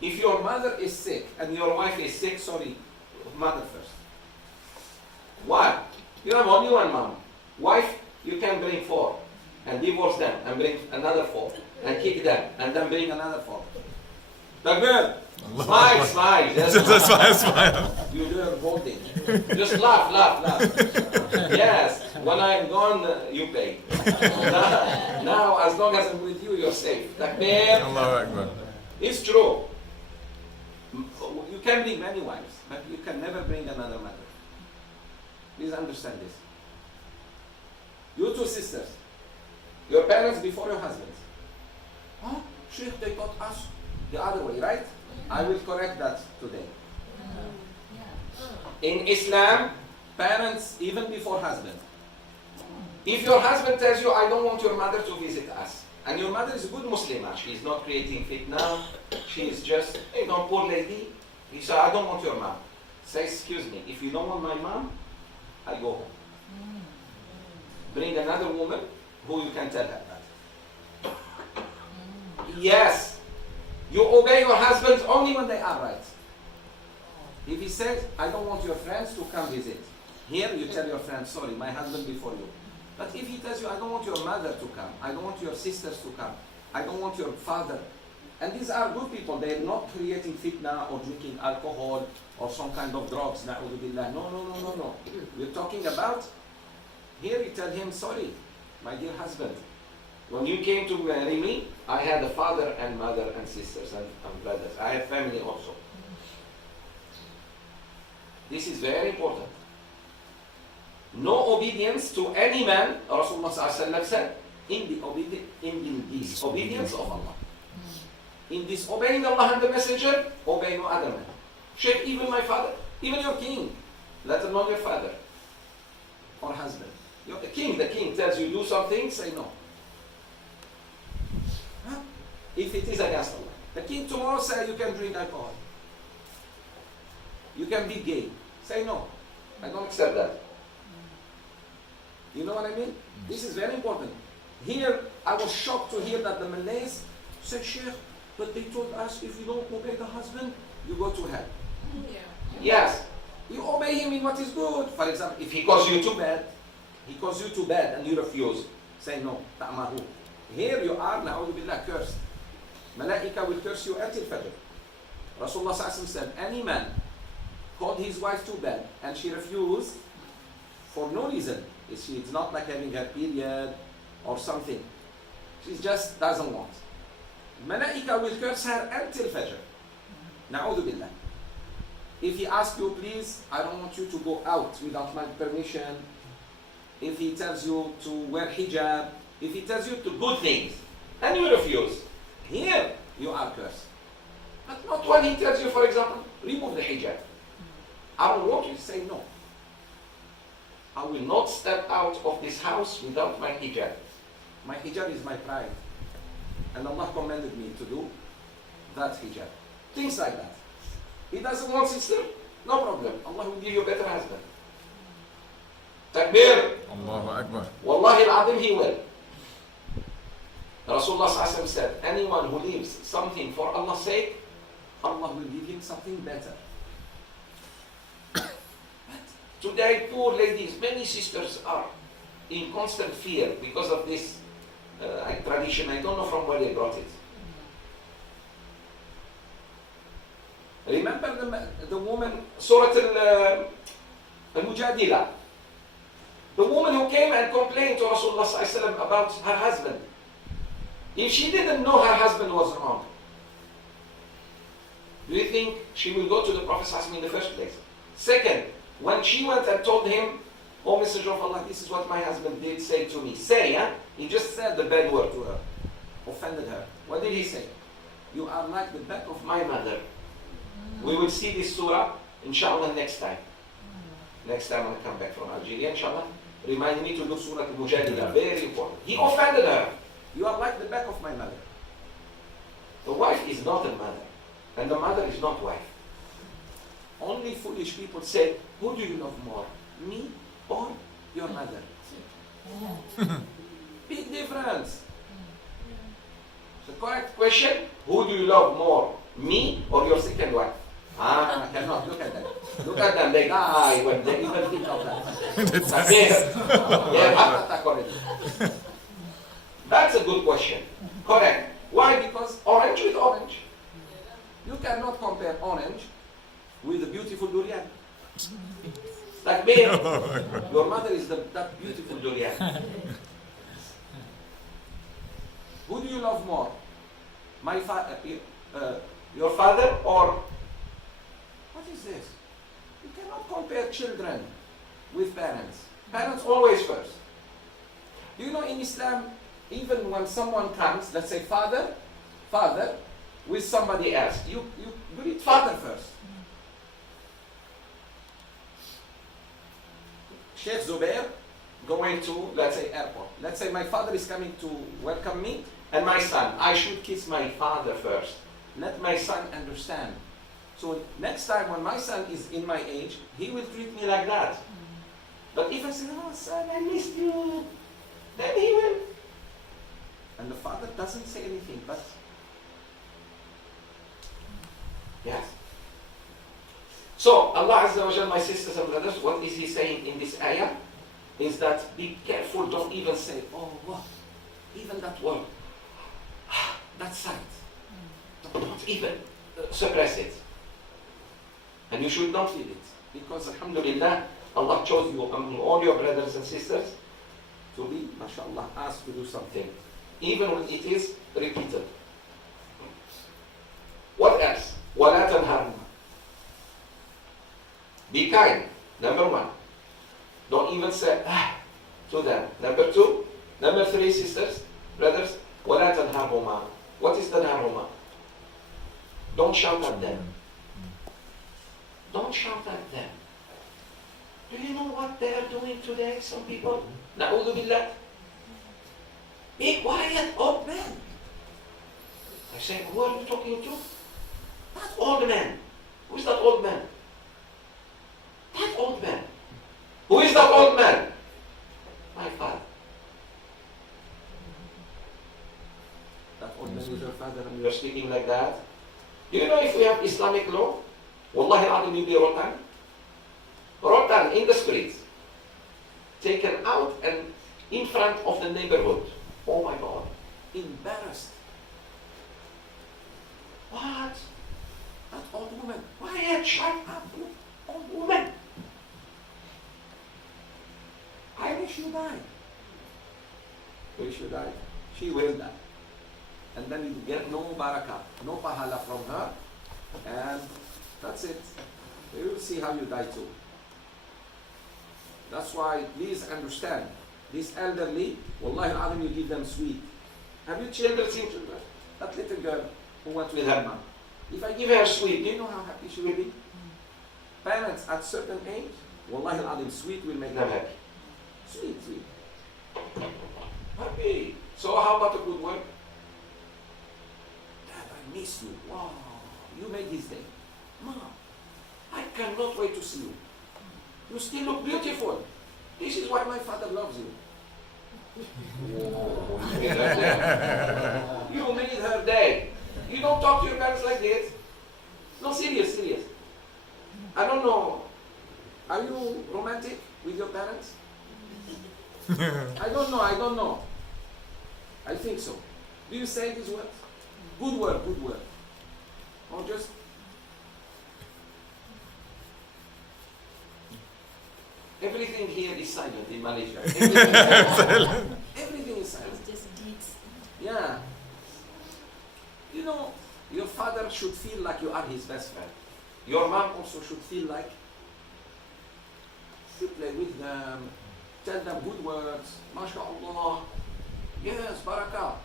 If your mother is sick and your wife is sick, sorry, mother first. Why? You have only one mom. Wife, you can bring 4 and divorce them and bring another 4 and kick them and then bring another 4. Takbir! Smile, smile. Just smile. You do your voting. Just laugh, laugh, laugh. Yes, when I'm gone, you pay. Now, as long as I'm with you, you're safe. Takbir! Allahu Akbar. It's true. You can bring many wives, but you can never bring another mother. Please understand this. You 2 sisters, your parents before your husbands. Huh? Sheikh, they taught us the other way, right? I will correct that today. In Islam, parents even before husband. If your husband tells you, I don't want your mother to visit us, and your mother is a good Muslimah, she is not creating fitna, she is just, poor lady. He said, I don't want your mom. Say, excuse me, if you don't want my mom, I go home. Bring another woman who you can tell her that. Yes, you obey your husband only when they are right. If he says, I don't want your friends to come visit, here you tell your friends, sorry, my husband before you. But if he tells you, I don't want your mother to come, I don't want your sisters to come, I don't want your father, and these are good people, they are not creating fitna or drinking alcohol or some kind of drugs, na'udhu billah. No. We're talking about, here you tell him, sorry, my dear husband, when you came to marry me, I had a father and mother and sisters and brothers. I have family also. This is very important. No obedience to any man, Rasulullah said, in the disobedience of Allah. In disobeying Allah and the Messenger, obey no other man. Sheikh, even my father, even your king, let alone your father or husband. The king tells you do something, say no. Huh? If it is against Allah. The king tomorrow says you can drink alcohol. You can be gay. Say no. I don't accept that. You know what I mean? This is very important. Here, I was shocked to hear that the Malays said, Sheikh, but they told us if you don't obey the husband, you go to hell. Yeah. Yes. You obey him in what is good. For example, if he calls you to bed, and you refuse, say no. Ta'mahu. Here you are, na'udhu billah, cursed. Malaika will curse you until Fajr. Rasulullah said, any man called his wife to bed and she refused for no reason. It's not like having her period or something. She just doesn't want. Malaika will curse her until Fajr. Na'udhu billah. If he asks you, please, I don't want you to go out without my permission. If he tells you to wear hijab, if he tells you to good things, and you refuse, here you are cursed. But not when he tells you, for example, remove the hijab. I don't want you to say no. I will not step out of this house without my hijab. My hijab is my pride. And Allah commanded me to do that hijab. Things like that. He doesn't want sister? No problem. Allah will give you a better husband. Takbir. Allahu Akbar. Wallahi al-Adim, he will. Rasulullah said, anyone who leaves something for Allah's sake, Allah will give him something better. But today, poor ladies, many sisters are in constant fear because of this tradition. I don't know from where they brought it. Remember the woman, Surah Al-Mujadila, the woman who came and complained to Rasulullah about her husband. If she didn't know her husband was wrong, do you think she will go to the Prophet in the first place? Second, when she went and told him, oh Messenger of Allah, this is what my husband did say to me. He just said the bad word to her, offended her. What did he say? You are like the back of my mother. We will see this surah, inshallah, next time. Next time when I come back from Algeria, inshallah, remind me to do Surah Al-Mujadila, very important. He offended her. You are like the back of my mother. The wife is not a mother, and the mother is not wife. Only foolish people say, who do you love more, me or your mother? Big difference. The correct question, who do you love more, Me or your second wife? Ah, cannot. Look at them. Look at them. They die when they even think of that. Tafseer. They have heart attack already. That's a good question. Correct. Why? Because orange with orange. You cannot compare orange with a beautiful durian. Like me, your mother is that beautiful durian. Who do you love more? Your father or... What is this? You cannot compare children with parents. Parents always first. Do you know in Islam, even when someone comes, let's say father, with somebody else, you greet father first. Sheikh Zoubir going to, let's say, airport. Let's say my father is coming to welcome me, and my son. I should kiss my father first. Let my son understand. So next time when my son is in my age, he will treat me like that. But if I say, oh son, I missed you, then he will. And the father doesn't say anything, but yes. So Allah Azza wa Jal, my sisters and brothers, what is He saying in this ayah? Is that be careful, don't even say, oh what? Even that word, that sight. Don't even suppress it. And you should not feel it. Because alhamdulillah, Allah chose you among all your brothers and sisters to be, mashallah, asked to do something. Even when it is repeated. What else? وَلَا تَنْهَرْنَا. Be kind. Number one. Don't even say to them. Number two. Number three, sisters, brothers. وَلَا تَنْهَرْهُمَا. What is تَنْهَرْهُمَا? Don't shout at them. Don't shout at them. Do you know what they are doing today, some people? Na'udhu billah. Be quiet, old man. I say, who are you talking to? That old man. Who is that old man? That old man. Who is that old man? My father. That old man is your father and you are speaking like that? Do you know if we have Islamic law? Wallahi al-Adim, you'll be rotan. Rotan in the streets. Taken out and in front of the neighborhood. Oh my God. Embarrassed. What? That old woman. Quiet, shut up, you old woman. I wish you died. Wish you died. She will die. And then you get no barakah, no pahala from her. And that's it. You will see how you die too. That's why, please understand, this elderly, wallahi al-azim, you give them sweet. Have you children seen children? That little girl who went with her mom. If I give her sweet, do you know how happy she will be? Parents at certain age, wallahi al-azim, sweet will make them happy. Sweet. Happy. So how about a good word? Dad, I miss you. Wow, you made his day. Mom, I cannot wait to see you. You still look beautiful. This is why my father loves you. You made her day. You don't talk to your parents like this. No, serious. I don't know. Are you romantic with your parents? I don't know. I think so. Do you say these words? Good word. Or just... Everything here is silent in Malaysia. Everything is silent. It's just deeds. Yeah. You know, your father should feel like you are his best friend. Your mom also should feel like you play with them, tell them good words, MashaAllah, yes, barakah,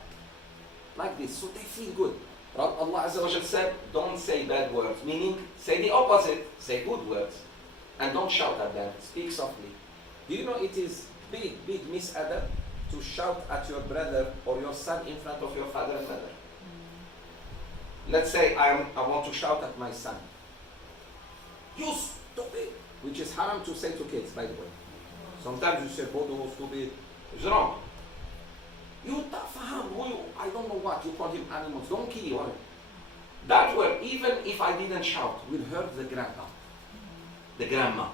like this, so they feel good. Allah Azza wa Jal said, don't say bad words, meaning say the opposite, say good words, and don't shout at them, speak softly. Do you know it is big misadab to shout at your brother or your son in front of your father and mother? Let's say I want to shout at my son. You stupid! Which is haram to say to kids, by the way. Sometimes you say, bodo, stupid. It's wrong. You tafaham, I don't know what, you call him animals, donkey, or That word, even if I didn't shout, will hurt the grandpa, the grandma.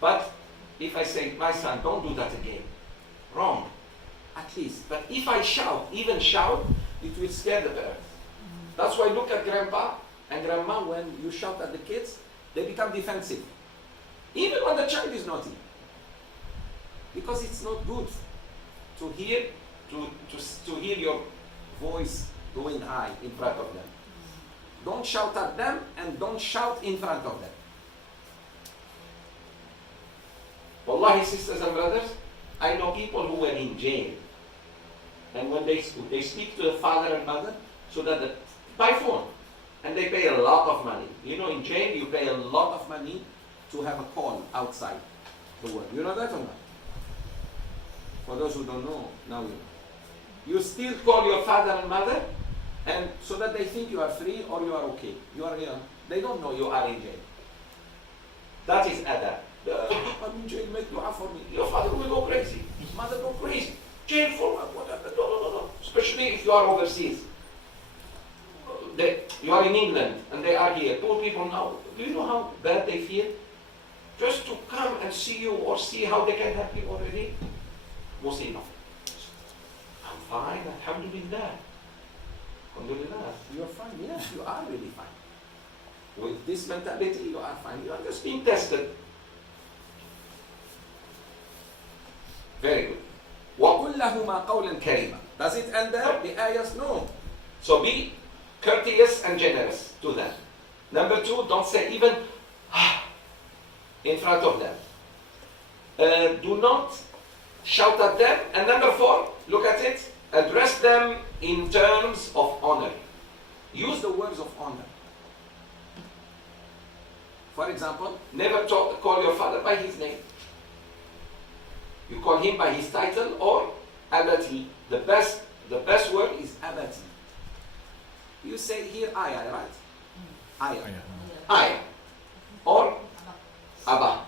But if I say, my son, don't do that again, wrong, at least. But if I shout, even shout, it will scare the parents. That's why look at grandpa and grandma, when you shout at the kids, they become defensive. Even when the child is naughty. Because it's not good to hear your voice going high in front of them. Don't shout at them and don't shout in front of them. Wallahi, sisters and brothers, I know people who were in jail. And when they speak to the father and mother, so that by phone, and they pay a lot of money. You know, in jail you pay a lot of money to have a call outside the world. You know that or not? For those who don't know, now you know. You still call your father and mother, and so that they think you are free or you are okay. You are here. They don't know you are in jail. That is adab. I'm in jail, make dua for me. Your father will go crazy. His mother go crazy. Jail for what happened? No. Especially if you are overseas. You are in England and they are here. Poor people now. Do you know how bad they feel? Just to come and see you or see how they can help you already. Muslim. I'm fine, alhamdulillah. Alhamdulillah. You are fine, yes, you are really fine. With this mentality, you are fine. You are just being tested. Very good. وَقُلْ لَهُمَا قَوْلًا كَرِيمًا. Does it end there? The ayahs? No. So be courteous and generous to them. Number 2, don't say even in front of them. Do not shout at them. And number 4, look at it, address them in terms of honor. Use the words of honor. For example, never call your father by his name. You call him by his title or abati. The best word is abati. You say here ayah, right? Ayah. Ayah. Or Abba.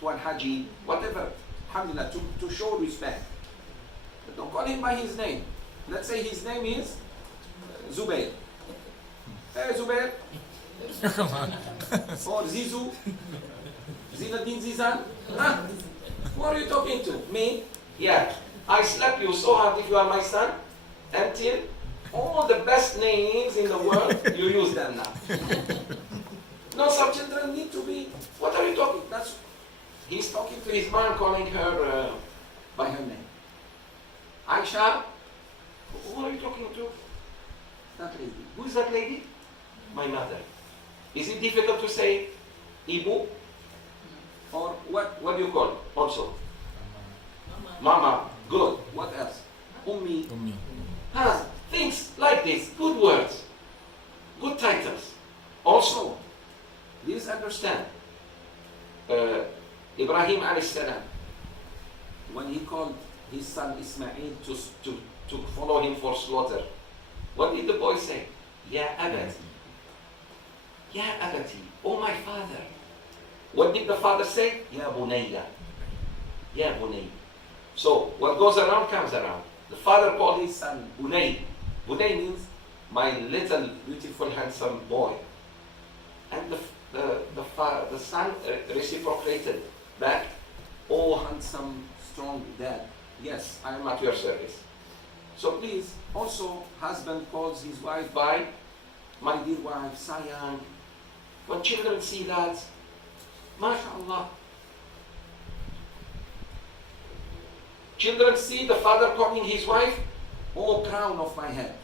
Tuan Haji, whatever. Alhamdulillah, to show respect. But don't call him by his name. Let's say his name is Zoubir. Hey Zoubir. Or Zizu. Zinadin Zizan. Huh? Who are you talking to? Me? Yeah. I slap you so hard if you are my son until all the best names in the world, you use them now. No, some children need to be, what are you talking? He's talking to his mom, calling her by her name. Aisha, who are you talking to? That lady. Who is that lady? My mother. Is it difficult to say Ibu? Or what do you call also? Mama. Good. What else? Ummi. Things like this. Good words. Good titles. Also, please understand, Ibrahim alayhi salam, when he called his son Ismail to follow him for slaughter, what did the boy say? Ya abati. Ya abati. Oh my father. What did the father say? Ya bunayya. Ya bunay. So, what goes around comes around. The father called his son Bunay. Bunay means my little beautiful handsome boy. And the son reciprocated back, oh handsome, strong dad. Yes, I am at your service. So please, also husband calls his wife by my dear wife, sayang. When children see that, mashallah. Children see the father calling his wife, oh crown of my head.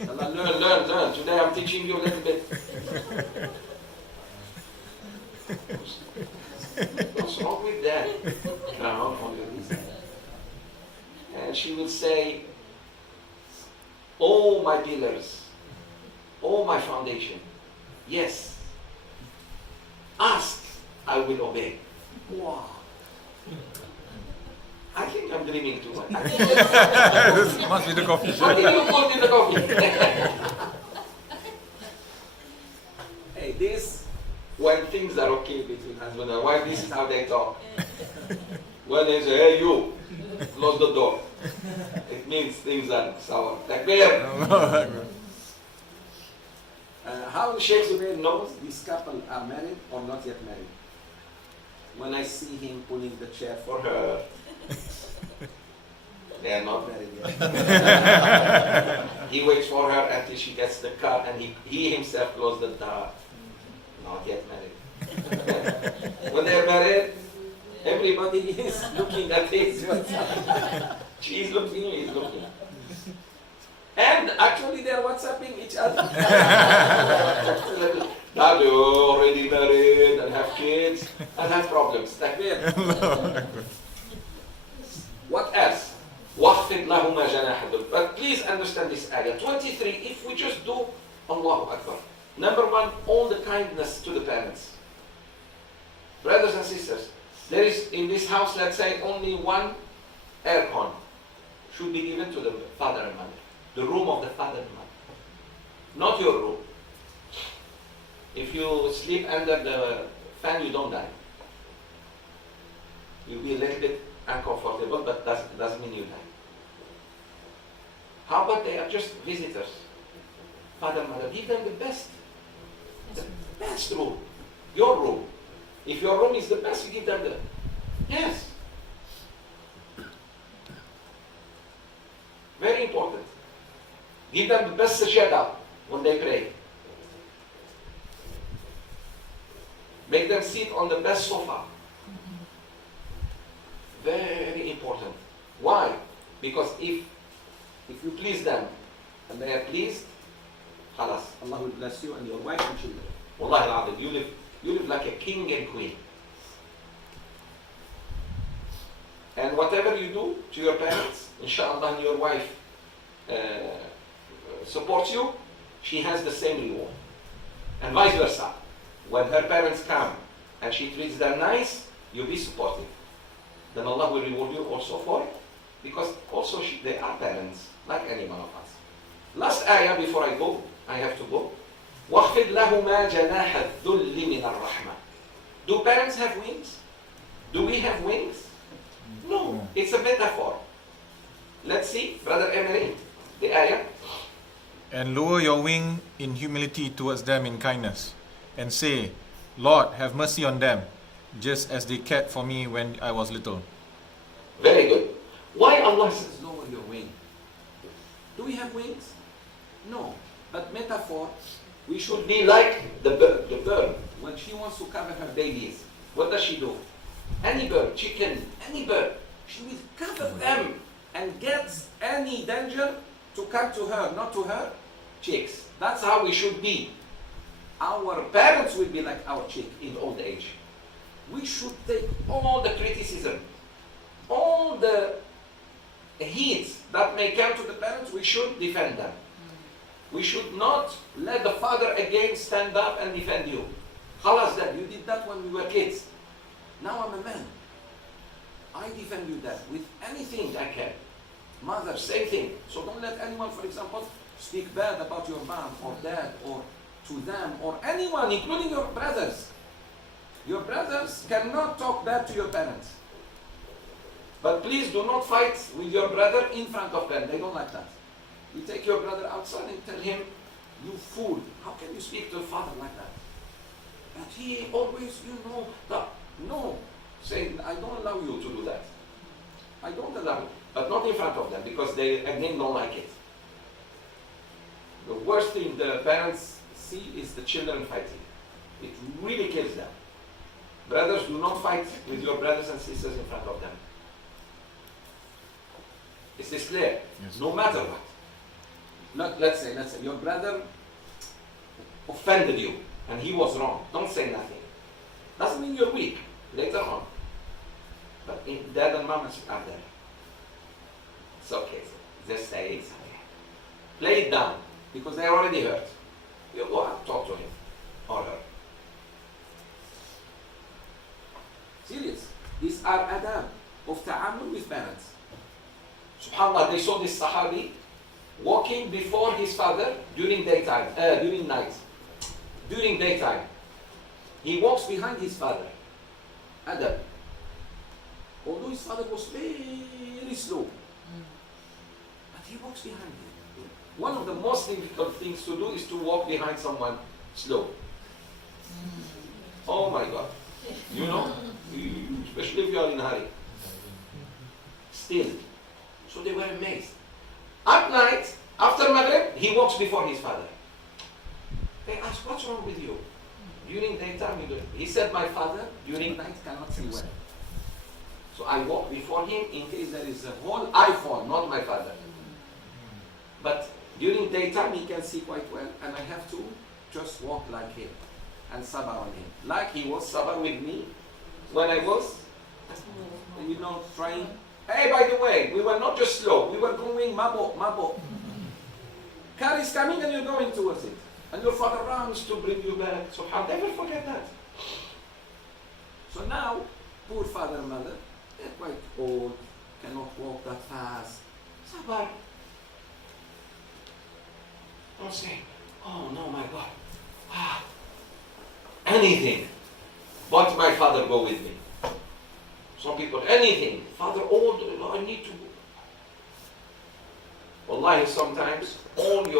Learn. Today I'm teaching you a little bit. What's wrong with that? No, only this. And she will say, oh my pillars, oh my foundation. Yes. Ask, I will obey. Wow. I think I'm dreaming too much. This must be the coffee What did you put in the coffee? Hey, this, when things are okay between husband and wife, this is how they talk. When they say, hey you, close the door. means things are sour. Takbir. How Sheikh Zoubir knows this couple are married or not yet married? When I see him pulling the chair for her, they are not married yet. He waits for her until she gets the car and he himself closes the door. Not yet married. When they are married, everybody is looking at his WhatsApp. She's looking, he's looking. And actually they are WhatsApping each other. Now they're already married and have kids and have problems. Takbir. What else? وَخْفِضْ لَهُمَا جَنَاحَ الذُّلِّ. But please understand this ayah. 23, if we just do Allahu Akbar. Number one, all the kindness to the parents. Brothers and sisters, there is in this house, let's say, only one aircon should be given to the father and mother. The room of the father and mother. Not your room. If you sleep under the fan, you don't die. You'll be a little bit uncomfortable, but doesn't mean you die. How about they are just visitors? Father and mother, give them the best. The best room. Your room. If your room is the best, you give them the... Yes. Very important. Give them the best sajada when they pray. Make them sit on the best sofa. Very important. Why? Because if you please them and they are pleased, khalas, Allah will bless you and your wife and children. Wallahi al-Azim, you live like a king and queen. And whatever you do to your parents, inshallah, and your wife supports you, she has the same reward. And vice versa. When her parents come and she treats them nice, you be supportive. Then Allah will reward you also for it. Because also they are parents, like any one of us. Last ayah before I go, I have to go. وَخْفِضْ لَهُمَا جَنَاحَ الذُّلِّ مِنَ الرَّحْمَةِ. Do parents have wings? Do we have wings? No, it's a metaphor. Let's see, Brother Emery, the ayah. And lower your wing in humility towards them in kindness, and say, Lord, have mercy on them, just as they cared for me when I was little. Very good. Why Allah says lower your wing? Do we have wings? No. But metaphor, we should be like the bird. When she wants to cover her babies, what does she do? Any bird, chicken, any bird, she will cover them and gets any danger to come to her, not to her chicks. That's how we should be. Our parents will be like our chick in old age. We should take all the criticism, all the heat that may come to the parents, we should defend them. We should not let the father again stand up and defend you. Khalas that, you did that when we were kids. Now I'm a man. I defend you that with anything I can. Mother, same thing. So don't let anyone, for example, speak bad about your mom or dad or to them or anyone, including your brothers. Your brothers cannot talk bad to your parents. But please do not fight with your brother in front of them. They don't like that. You take your brother outside and tell him, you fool, how can you speak to a father like that? And he always, that. No. Say, I don't allow you to do that. I don't allow it. But not in front of them, because they again don't like it. The worst thing the parents see is the children fighting. It really kills them. Brothers, do not fight with your brothers and sisters in front of them. Is this clear? Yes. No matter what. Let's say your brother offended you and he was wrong. Don't say nothing. Doesn't mean you're weak later on. But dad and mom are there. It's okay. Just say it's okay. Play it down because they're already hurt. You go out, talk to him or her. Serious. These are adab of ta'amul with parents. SubhanAllah, they saw this Sahabi walking before his father during night. During daytime. He walks behind his father. Adab. Although his father was very slow. he walks behind you. One of the most difficult things to do is to walk behind someone slow. Oh my God. You know? Especially if you are in a hurry. Still. So they were amazed. At night, after Maghrib, he walks before his father. They asked, what's wrong with you? During daytime, you do it. He said, my father, during night, cannot see well. So I walk before him in case there is a hole, I fall, not my father. But during daytime, he can see quite well, and I have to just walk like him and sabr on him. Like he was sabr with me when I was, trying. Hey, by the way, we were not just slow, we were going mabo. Car is coming and you're going towards it. And your father runs to bring you back. So I'll never forget that. So now, poor father and mother, they're quite old, cannot walk that fast. Sabr. Don't say, oh no, my God. Anything. But my father go with me. Some people, anything. Father old, I need to. Wallahi, sometimes all your